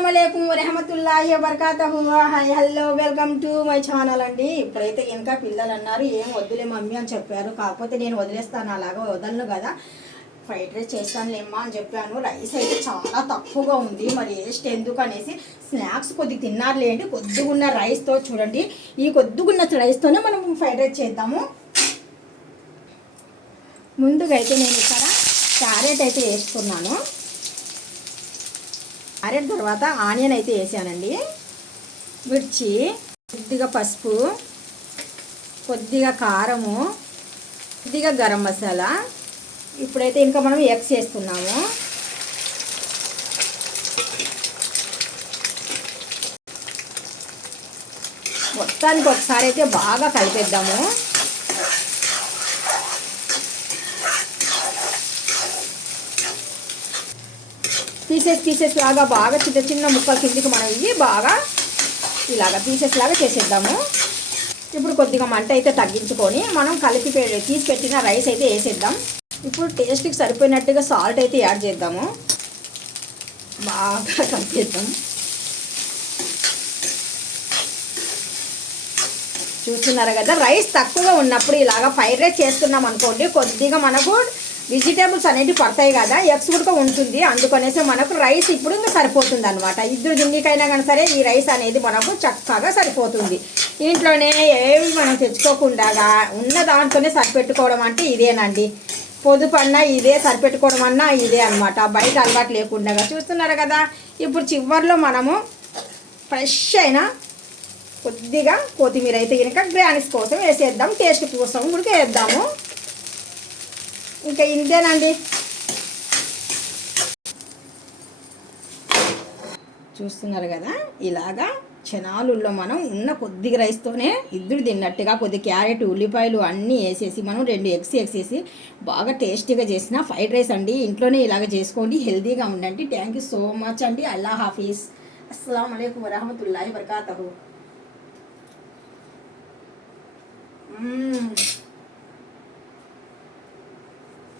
అస్సలాముఅలైకుం వరహమతుల్లాహి వబర్కాతుహు. Hi hello welcome to my channel అండి. ఇప్పుడైతే ఇంకా పిల్లలు అన్నారు ఏం వద్దులే మమ్మీ అని చెప్పారు. కాకపోతే నేను వదిలేస్తాను, అలాగా వదలను కదా, ఫ్రైడ్ రైస్ చేస్తానులేమ్మా అని చెప్పాను. రైస్ అయితే చాలా తక్కువగా ఉంది, మరి వేస్ట్ ఎందుకు అనేసి స్నాక్స్ కొద్దిగా తిన్నారులేండి. కొద్దిగున్న రైస్తో చూడండి, ఈ కొద్దిగున్న రైస్తోనే మనం ఫ్రైడ్ రైస్ చేద్దాము. ముందుగా అయితే నేను ఇక్కడ క్యారెట్ అయితే వేసుకున్నాను. క్యారెట్ తర్వాత ఆనియన్ అయితే వేసానండి, మిర్చి, కొద్దిగా పసుపు, కొద్దిగా కారము, కొద్దిగా గరం మసాలా. ఇప్పుడైతే ఇంకా మనం ఎగ్స్ వేస్తున్నాము. మొత్తానికి ఒకసారి అయితే బాగా కలిపేద్దాము. పీసెస్ లాగా బాగా చిన్న చిన్న ముక్కల కిందికి మనం ఇవి బాగా ఇలాగా పీసెస్ లాగా చేసేద్దాము. ఇప్పుడు కొద్దిగా మంట అయితే తగ్గించుకొని మనం కలిపి తీసి పెట్టిన రైస్ అయితే వేసేద్దాం. ఇప్పుడు టేస్ట్కి సరిపోయినట్టుగా సాల్ట్ అయితే యాడ్ చేద్దాము. బాగా కలిపేద్దాం. చూస్తున్నారు కదా, రైస్ తక్కువగా ఉన్నప్పుడు ఇలాగా ఫ్రైడ్ రైస్ చేసుకున్నాం అనుకోండి, కొద్దిగా మనకు వెజిటేబుల్స్ అనేవి పడతాయి కదా, ఎగ్స్ కూడా ఉంటుంది. అందుకనేసి మనకు రైస్ ఇప్పుడు ఇంకా సరిపోతుంది అనమాట. ఇద్దరు దిండికైనా కానీ సరే ఈ రైస్ అనేది మనకు చక్కగా సరిపోతుంది. ఇంట్లోనే ఏమి మనం తెచ్చుకోకుండా ఉన్న దాంట్లోనే సరిపెట్టుకోవడం అంటే ఇదేనండి. పొదుపు అన్నా ఇదే, సరిపెట్టుకోవడం అన్నా ఇదే అనమాట. బయట అలవాటు లేకుండా. చూస్తున్నారు కదా, ఇప్పుడు చివరిలో మనము ఫ్రెష్ అయిన కొద్దిగా కొత్తిమీర అయితే కనుక గ్రానిక్స్ కోసం వేసేద్దాం. టేస్ట్ కోసం కూడా వేద్దాము. ఇంకా ఇంతేనండి. చూస్తున్నారు కదా, ఇలాగా చనాలుల్లో మనం ఉన్న కొద్దిగా రైస్తోనే ఇద్దరు తిన్నట్టుగా కొద్ది క్యారెట్, ఉల్లిపాయలు అన్నీ వేసేసి మనం 2 ఎగ్స్ వేసేసి బాగా టేస్టీగా చేసిన ఫ్రైడ్ రైస్ అండి. ఇంట్లోనే ఇలాగ చేసుకోండి, హెల్తీగా ఉండండి. థ్యాంక్ యూ సో మచ్ అండి. అల్లా హాఫీజ్. అస్సలాము అలైకుం వరహమతుల్లాహి వబర్కాతుహు.